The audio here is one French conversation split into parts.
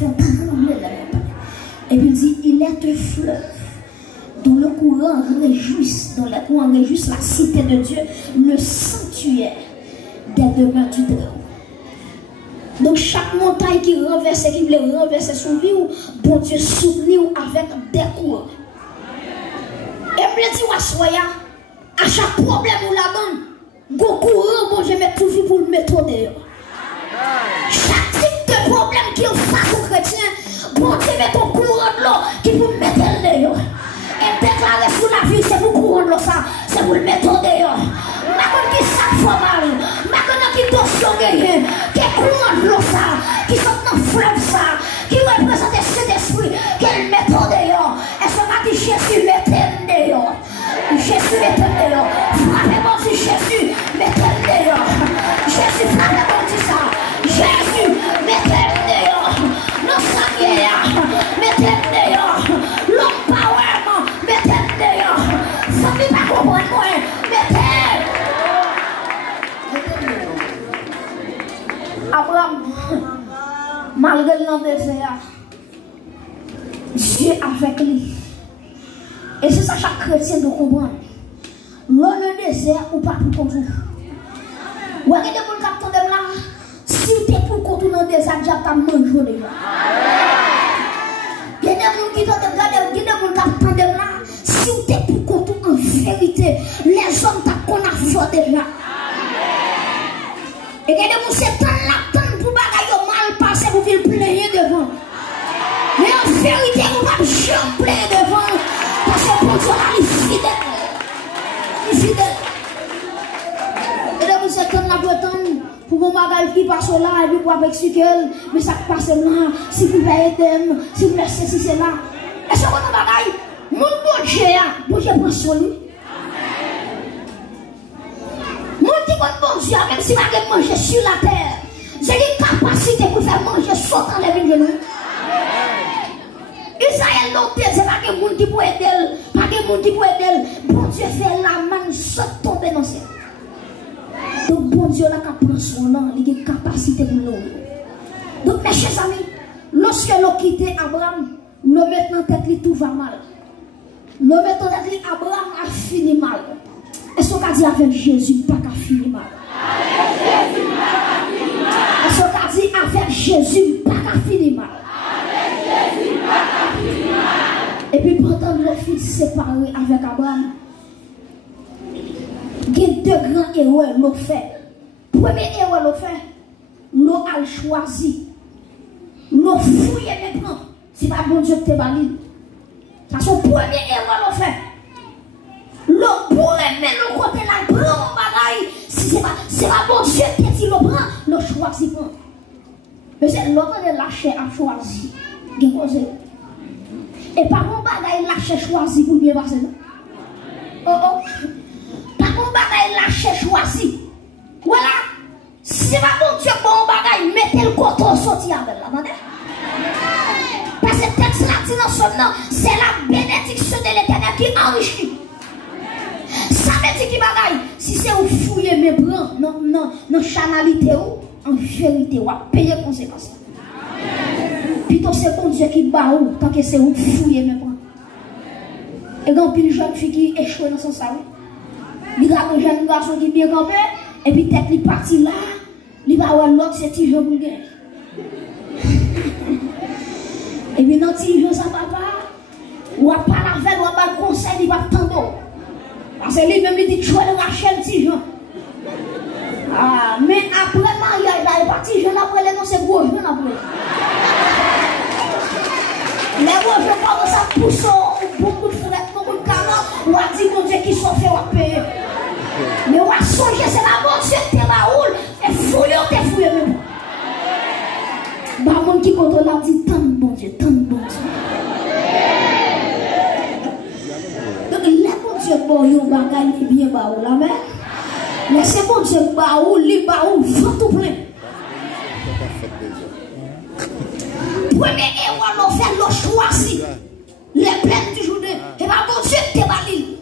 fait trembler la montagne. Et puis il dit, il est un fleuve dont le courant réjouisse, la cité de Dieu, le sanctuaire des demeures du Très-Haut. Donc chaque montagne qui renverse, qui voulait renverser son vie, bon Dieu soutenir avec des courants. Et me dit, à chaque problème ou la donne, go courant, bon Dieu met toujours pour le mettre dehors. Chaque type de problème qui est face aux chrétiens, bon Dieu met ton courant de l'eau qui vous mettre dehors. Et déclarer sur la vie, c'est pour courant de l'eau ça, c'est pour le mettre dehors. Maintenant qui ça fait mal, maintenant qui tension gagné, qui courant de l'eau ça, qui sont dans le fleuve ça, qui représente cet esprit, qu'elle met dehors. Et ça m'a dit Jésus, mettez dehors. Jésus, mettez dehors. Frappez-moi si Jésus, mettez dehors. Jésus, frappez-moi si ça. Jésus, mettez dehors. Non, ça mettez dehors. L'homme power, mettez dehors. Ça ne peut pas comprendre moi. Mettez. Abraham, malgré le désert, Dieu avec lui. Et c'est ça chaque chrétien doit comprendre. Dans le désert ou pas pour contour. Ou est-ce que des gens qui attendent là, si tu es pour contour dans le désert, tu as mangé déjà. Il y a des gens qui attendent là, si tu es pour contour en vérité, les hommes t'ont déjà. Et il y a des gens qui c'est là pour bagailler mal passé pour qu'ils plaignent devant. Mais en vérité, on va jamais plaindre devant. Parce que pour Dieu, il est fidèle. Il est fidèle. Et là, vous êtes là pour attendre pour mon bagage qui passe là et puis pour expliquer, mais ça passe là, si vous pouvez aider, si vous laissez, si c'est là. Et ce qu'on a bagage, mon bon Dieu prend sur lui. Mon petit bon Dieu, même si vous avez mangé sur la terre, j'ai une capacité pour faire manger sautant les vignes de nous. Israël non c'est pas que monde qui peut aider, pas que monde qui peut aider. Bon Dieu fait la main saute tomber dans le ciel. Donc bon Dieu là qui prend son nom, il a une capacité pour nous. Donc mes chers amis, lorsque l'on quitte Abraham, nous mettons en tête tout va mal. Nous mettons en tête Abraham a fini mal. Est-ce qu'on a dit avec Jésus pas qu'à finir mal? Avec Jésus pas qu'à finir mal. Est-ce qu'on a dit avec Jésus pas qu'à finir mal? Et puis pendant le fils séparé avec Abraham, il y a deux grands héros l'ont fait. Premier héros l'ont fait, l'ont choisi, l'ont fouillé maintenant. C'est pas bon Dieu qui te valide. Parce que premier héros l'ont fait. L'on pourrait mettre le côté là, prendre mon bagaille. Si c'est pas bon Dieu qui te dit le prend, l'on choisit pas. Mais c'est l'autre de lâcher à choisir. Et par mon bagaille lâcher choisi pour bien passer. Oh. Par mon bagaille lâcher choisi. Voilà. Si c'est pas bon Dieu bon bagaille, mettez le coton sorti avec là. Parce que le texte là dit dans son nom, c'est la bénédiction de l'Éternel qui enrichit. Ça veut dire qui bagaille. Si c'est vous fouiller mes bras, non, chanalité ou en vérité, ou à payer conséquences. Plutôt c'est bon Dieu qui bat ou, tant que c'est vous fouiller mes bras. Et quand une jeune fille qui échoue dans son salon, il y a un jeune garçon qui bien campé, et puis tête il parti là, il va avoir l'autre, c'est petit jeune pour gagner. Et puis dans petit jeune, ça papa, ou à pas la veille, ou à pas le conseil, il va attendre. Parce que lui-même, il dit, tu vas le Rachel, petit jeune. Ah, mais après mariage, là, il est parti jeune après les noms, c'est gros jeune après. Les gros jeunes commencent à pousser, beaucoup de frères, beaucoup de camarades, ou à dire, mon Dieu, qui sont faits, ou à payer. Mais on a songé, c'est la bonne Dieu, t'es la roule, et fouillons, t'es fouillé même. Bah, mon qui contrôle a dit, tant de bon Dieu, tant de bon Dieu. Donc, les bon Dieu, bon, yon bagaille, bien, bah, ou la mer. Laissez bon Dieu, bah, ou, li, bah, ou, vent tout plein. Premier héros, l'on fait, l'on choisit. Les plaines du Jourdain, et bah, bon Dieu, t'es balil.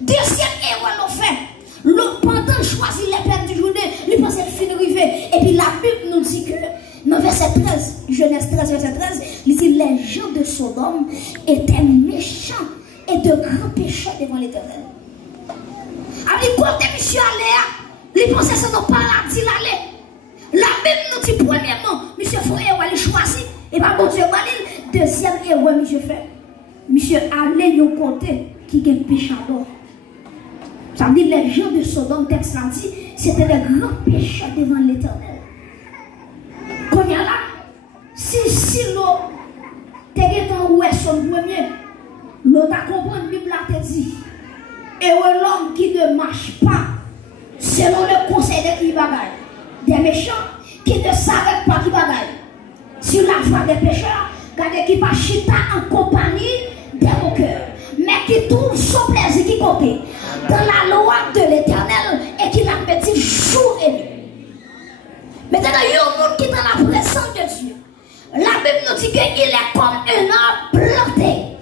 Deuxième héros, l'on fait. L'autre pendant choisit les plaines du Jourdain, lui pense qu'il finit arrivé. Et puis la Bible nous dit que Dans verset 13, Genèse 13, verset 13, il dit les gens de Sodome étaient méchants et de grands pécheurs devant l'Éternel. Alors, quand monsieur allait, il pensait que son paradis l'allait. La même nous dit premièrement, monsieur faut aller choisir. Et pas bon Dieu, deuxième erreur, monsieur fait. Monsieur allait nous compter qui est péchador. Ça veut dire les gens de Sodome, texte là dit, c'était des grands pécheurs devant l'Éternel. Quand il y a là, si l'eau, t'es en ouest son premier, l'eau t'a compris, la Bible t'a dit, et l'homme qui ne marche pas selon le conseil de qui bagaille, des méchants qui ne savent pas qui bagaille, sur la voie des pécheurs, qui pas chita en compagnie des moqueurs, mais qui trouve son plaisir qui compte dans la loi de l'Éternel et qui la petit jour et nuit. Maintenant, il y a un monde qui est dans la présence de Dieu. La Bible nous dit qu'il est comme un arbre planté,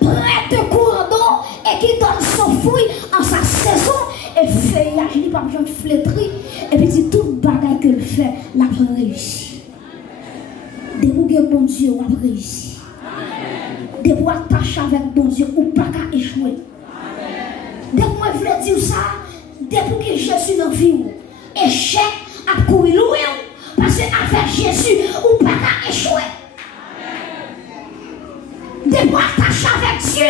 prêt de courant d'eau et qui donne son fruit en sa saison et feuillage, il n'y a pas besoin de flétrir. Et puis, c'est tout bagaille que le fait, la réussit. Debout bon Dieu, on a réussi. Debout attaché avec bon Dieu, ou pas qu'à échouer. Dès que moi je veux dire ça, depuis que je suis dans la vie, échec à courir loin, parce qu'avec Jésus, ou pas qu'à échouer. Debout attaché avec Dieu,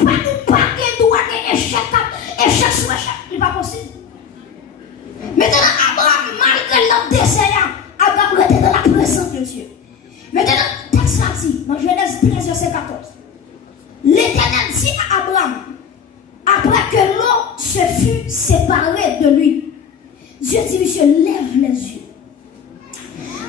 ou pas qu'à droit échec sur échec, ce n'est pas possible. Maintenant, Abraham, malgré leur désert, Abraham était dans la présence de Dieu. Maintenant, texte là dit, dans Genèse 13, verset 14, l'Éternel dit à Abraham, après que l'eau se fut séparée de lui, Dieu dit, monsieur, lève les yeux.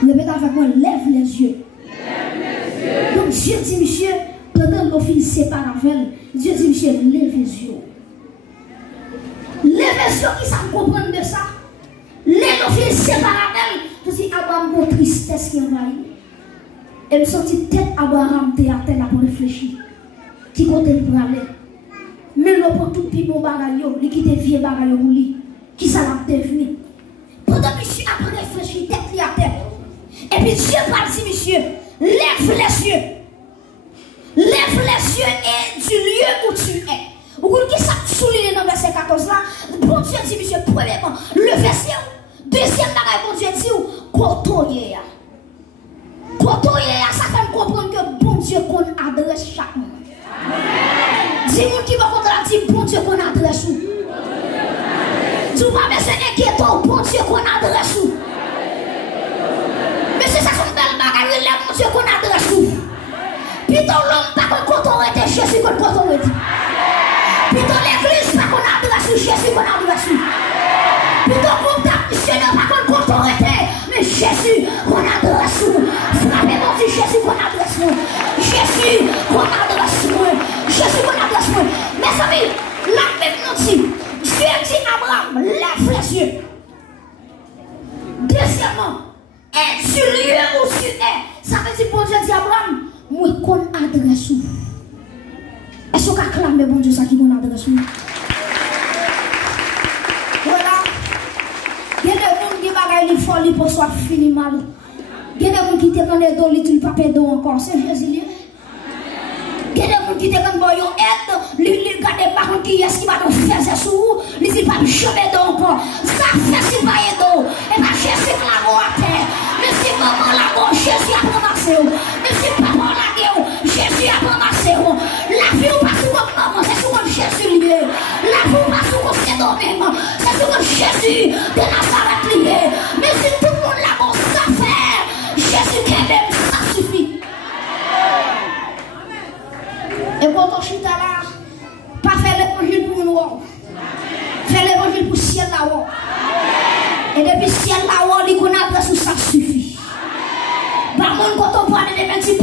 Répétez avec moi, lève les yeux. Lève les yeux. Donc Dieu dit, monsieur, pendant l'eau finit séparée avec elle, Dieu dit, monsieur, lève les yeux. Lève les yeux, qui savent comprendre de ça? L'eau finit séparée avec elle. Je dis, Abraham, pour tristesse qui envahit. Elle me sentit tête Abraham, t'es à terre pour réfléchir. Qui compte pour aller? Mais l'eau pour tout petit bon bagaille, il quitte vieux bagaille ou lui. Qui ça l'a devenu? Pendant que monsieur a réfléchi, tête li à terre. Et puis Dieu va dire, monsieur, lève les yeux. Lève les yeux et du lieu où tu es. Vous voyez qui ça souligne dans le verset 14 là? Bon Dieu dit, monsieur, premièrement, le verset. Deuxième bagaille, bon Dieu dit, côtoyer. Côtoyer, ça fait me comprendre que bon Dieu qu'on adresse chaque monde. Dis-moi qui va contre la dit, bon Dieu qu'on adresse où? Tu vas me faire inquiétant, bon Dieu qu'on adresse où? Mais c'est ça son belle bagaille, là, bon Dieu qu'on adresse où? Puis dans l'homme, pas qu'on aurait été Jésus qu'on aurait dit. Puis dans l'église, pas qu'on adresse où, Jésus qu'on adresse où? Puis dans le groupe missionnaire, pas qu'on aurait été, mais Jésus qu'on adresse où? Frappez mon Dieu, Jésus qu'on adresse où? Jésus qu'on adresse où? Jésus qu'on adresse où? Mes amis, la Bible nous dit, Dieu dit à Abraham, lève les yeux. Deuxièmement, et du lieu où tu es, ça veut dire bon Dieu dit à Abraham, moi qu'on adresse où? Est-ce qu'on acclame bon Dieu ça qui qu'on adresse où? Voilà. Il y a des gens qui bagaillent les folies pour soit fini mal. Il y a des gens qui te connaissent dans les tu pas perdre encore, c'est Jésus. Il y a des gens qui te connaissent dans aide, les regarder par contre qui est-ce qui va te faire ça sous, les dit pas jamais encore. Ça fait si pas aider. Et pas Jésus la mort à terre. Mais si maman la mort, Jésus a ramassé. Mais si papa la guerre, Jésus a ramassé. La vie ou pas sous votre maman, c'est sous votre Jésus lié. La vie ou pas sous votre Saint-Domingue, c'est sous votre Jésus de Nazareth lié. Mais si tout le monde la mort, ça fait. Jésus qui même, ça suffit. Et quand on chute là, pas faire l'évangile pour nous. Faire l'évangile pour le ciel là-haut. Et depuis le ciel là-haut, il qu'on adresse où ça suffit. Par contre, quand on parle de l'évangile,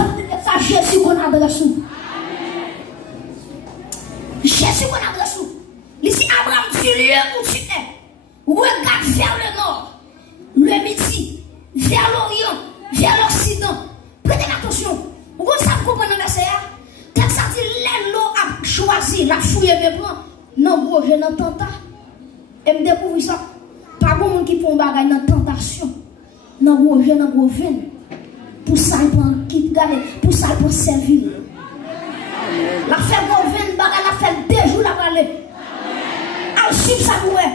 ça Jésus qu'on adresse où. Jésus qu'on adresse où. Ici, Abraham, du lieu où tu es. Regarde vers le nord, le midi, vers l'orient, vers l'occident. Prêtez attention. Vous savez comprendre le verset? Quand ça dit, l'eau a choisi la fouille de blanc. Non, gros, je n'entends pas. Et me découvrir ça. Pas de monde qui font bagage dans tentation. Non, gros, je n'en gros veine. Pour ça, il prend qui garde, pour ça, il prend servir. La fait bon 20 bagages, la fait 2 jours la parler. Elle suit ça pour elle.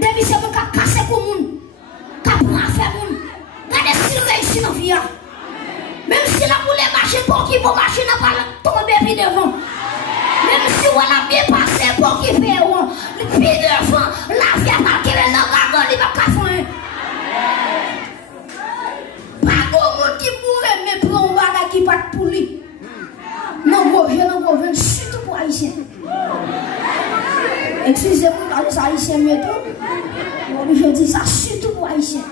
Depuis c'est mon cas cassé pour moun. Cap prend affaire moun. Regardez s'il réussit dans la vie. Même si la boule machine pour qui pour machine n'a pas tombé puis devant. Même si on a bien passé pour qui fait puis devant, la vie a marqué le nom il va pas faire. Pas de monde qui pourrait mais prend un bagage qui pas pour lui. Non, gouvernement, surtout pour Haïtiens. Excusez-moi, les Haïtiens, mais tout. Je dis ça surtout pour Haïtiens.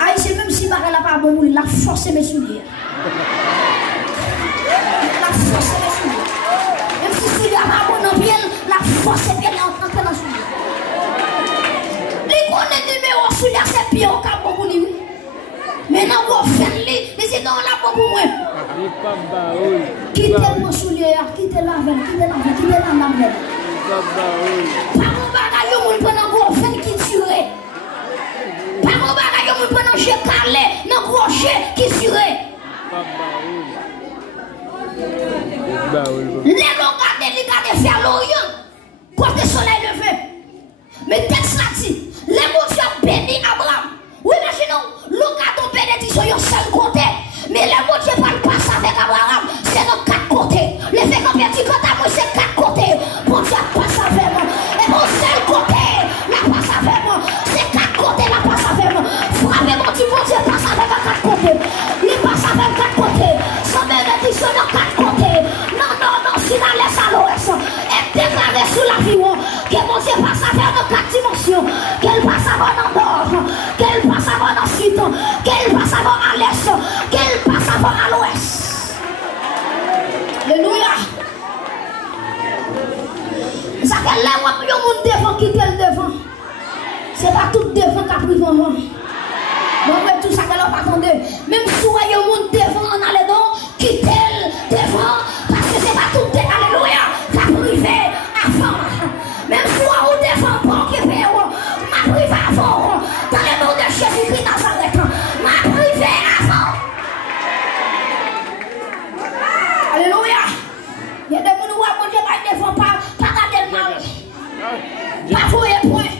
Haïtien, même si Barra n'a pas bon, il a forcé mes souliers. La force mes souliers. Même si souliers n'a pas bon dans le pied, la force est bien entrée dans le soulier. Les connaît numéro souliers, c'est pire au cap pour lui. Mais non, vous faites les c'est dans la peau pour moi. Quittez mon soulier, quittez la veine, quittez la veine, quittez la veine. Pas mon bagage, vous prenez un gros fait qui tue. Pas mon bagage, vous prenez un jet calé, un gros jet qui tue. Les locaux délicats faire l'Orient, côté soleil levé. Mais texte là dit, les mots béni Abraham. Oui, imaginons, le gâteau bénédiction, il y a un seul côté. Mais les mots Dieu parle pas avec Abraham, c'est dans 4 côtés. Les faits qu'on petit côté, moi, c'est 4 côtés. Bon Dieu passe avec moi. Et mon seul côté, la passe avec moi. C'est 4 côtés, la passe avec moi. Frappez mon Dieu, bon Dieu passe avec 4 côtés. Il passe avec 4 côtés. Son bénédiction dans 4 côtés. Non, si la laisse à l'ouest, et déclaré sous la vie, que mon Dieu passe avec dans 4 dimensions. Qu'elle passe avec dans nord, qu'elle passe avec dans sud, qu'elle passe avec à l'est, qu'elle passe avec à l'ouest. Alléluia. Ça fait là où il y a un monde devant qui est devant. Ce n'est pas tout devant qui a pris devant moi. Donc, tout ça que l'on attendait. Même si il y a un monde devant, on a les dons, quittez devant. Parce que ce n'est pas tout devant. Alléluia. Qui a privé avant. Même si on devant, pour qui fait, m'a privé avant. Dans le nom de Jésus-Christ Nazareth, m'a privé avant. Alléluia. Il y a des gens qui ne devant pas garder le mal. Pas voyer point.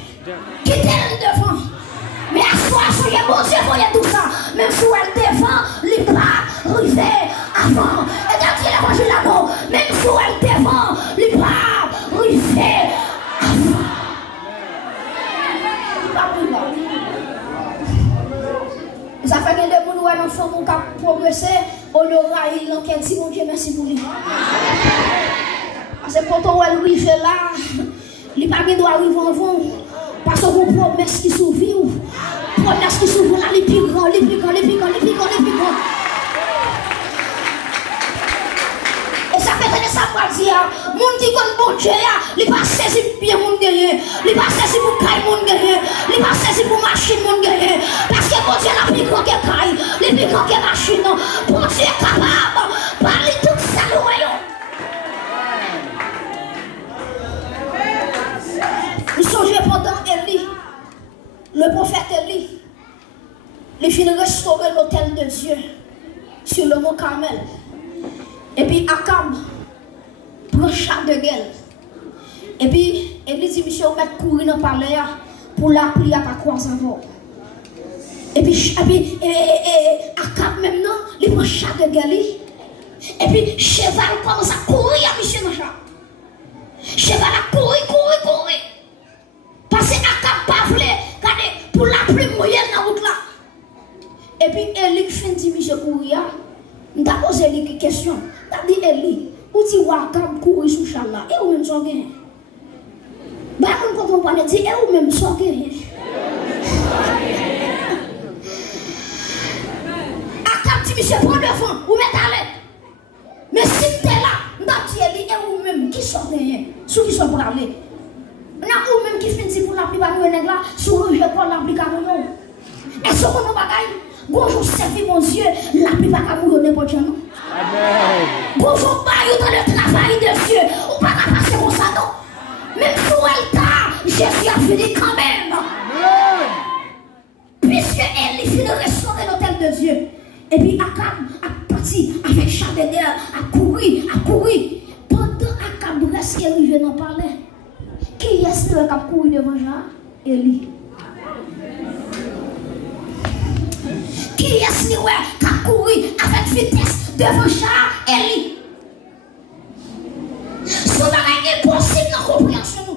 Quittez le devant. Mais à soi, soyez bon Dieu, voyez tout ça. Même si elle devant, il pas arriver avant. Et quand il a mangé la mort, même si elle devant, il pas arriver avant. Ça fait que les gens qui ont progressé, on aura eu l'enquête. Si mon Dieu, merci pour lui. Parce que quand on arrive là, il n'y a pas de droit arriver avant. Parce qu'on promesse qui s'ouvre. Promesse qui s'ouvre là, les plus grands, les plus grands, les plus grands, les plus grands, les plus grands. Et ça fait que ça va dire, mon qui connaît bon Dieu, il va saisir bien mon guerrier, il va saisir pour caille mon guerrier, il va saisir pour machine mon guerrier. Parce que mon Dieu la plus grande que caille, les plus grands que machine, bon Dieu est capable, parler tout ça le royaume. Vous songez pendant Élie, le prophète Élie, il finit de restaurer l'autel de Dieu sur le mont Carmel. Et puis Akab prend char de guerre. Et puis Élie dit, monsieur, on va courir dans le palais pour la prière à quoi ça va. Et puis Akab maintenant, il prend char de guerre. Et puis cheval commence à courir à monsieur dans le char. Cheval a courir. Parce que Akab pas voulu pour la pluie moyenne dans la route là. Et puis Élie fin dit monsieur courir. On a posé une question. On a dit Élie, où tu vois Akab courir sous char là? Et où même son gain? Bah quand on parle dit et où même son gain? Akab dit monsieur prends devant, où met aller. Mais si tu es là, on a dit Élie et où même qui sont gain? Ceux qui sont pour aller. On a ou même qui finit pour l'appliquer à nous là, sur le jeu pour l'appliquer à nous. Et ce qu'on a bagaille, bonjour servi mon Dieu, l'appliquer à nous n'importe quoi. Amen. Bonjour bail dans le travail de Dieu, ou pas passer comme ça non. Même si elle t'a, Jésus a fini quand même. Puisque elle finit de Et puis Akab a parti avec char de guerre, a couru. Pendant Akab reste arrivé dans le palais. Qui est-ce qui a couru devant Jean? Élie. Qui est-ce qui a couru avec vitesse devant Jean? Élie. Ce n'est impossible de compréhension.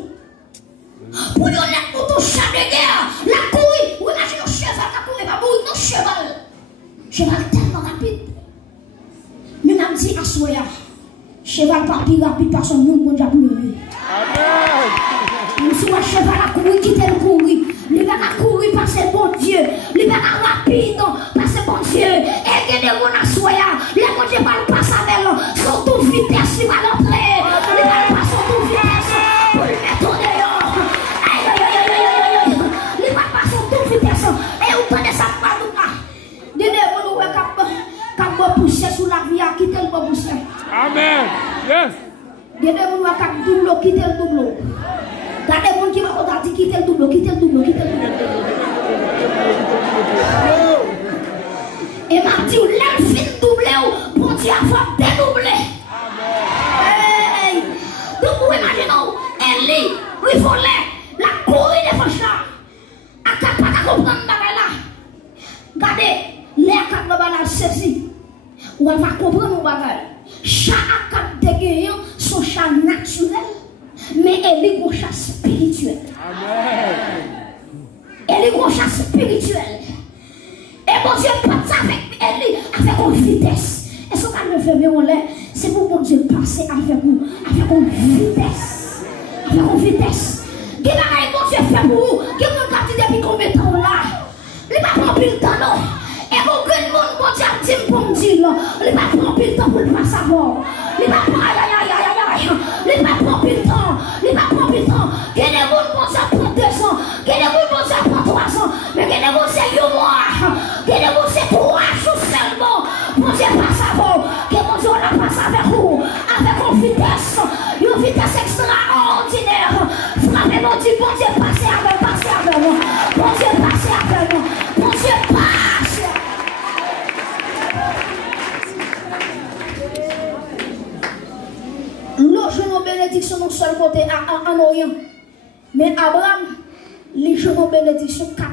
Pour nous mettre ton char de guerre, la couille, ou imagine un cheval qui a couru, pas bouille, non cheval. Cheval tellement rapide. Nous avons dit à Soya, cheval pas plus rapide par son nom, bon Dieu pleurer. Amen. Nous sommes un cheval à courir, qui t'aime courir. Il va courir parce que bon Dieu. Il va rapide parce que bon Dieu. Et il y a des gens à Soya, les bon Dieu ne passe avec eux, sur toute vitesse, il va l'entrer. Il va passer sur toute vitesse pour le mettre au dehors. Aïe, aïe, aïe, aïe, aïe, aïe. Il va passer sur toute vitesse. Et vous prenez ça par nous. Quand vous poussez sous la vie, quittez le bon poussière. Amen. Yes. Il y a des gens qui ont double, quittez le double. Il y a des gens qui ont dit quittez le double, quittez le double, quittez le double. Et m'a dit, l'elfine double, pour Dieu avoir dédoublé. Amen. Donc vous imaginez, Élie, il volait, la courir devant Jean. À quatre pas à comprendre là. Regardez, les quatre là saisi. Ou elle va comprendre nos bagages. Chaque acte de guérison, son chat naturel, mais elle est un chat spirituel. Elle est un chat spirituel. Et mon Dieu, pas ça avec elle, avec une vitesse. Et ce qu'on a fait, on l'air, c'est pour mon Dieu passer avec vous, avec une vitesse. Avec une vitesse. Qui va mon Dieu faire pour vous? Qui va partir depuis combien de temps là? Il va prendre plus de temps, non? Et vous, que le monde, mon Dieu, dit pour me dire, il va prendre plus de temps pour le pas savoir. Il va prendre, aïe, aïe, aïe, aïe, aïe. Il va prendre plus de temps. Il va prendre plus de temps. Quel est mon Dieu, ça prend 2 ans. Quel est mon Dieu, ça prend 3 ans. Mais quel est mon Dieu, c'est 1 mois. Quel est mon Dieu, c'est 3 jours seulement. Mon Dieu, pas savoir. Que mon Dieu, on a passé avec vous. Avec une vitesse extraordinaire. Frappez mon Dieu, mon Dieu, passez avec moi. Mon Dieu, passez avec moi. Mon Dieu, passe. L'eau, je n'en bénédiction non seul côté en Orient. Mais Abraham, les gens en bénédiction 4.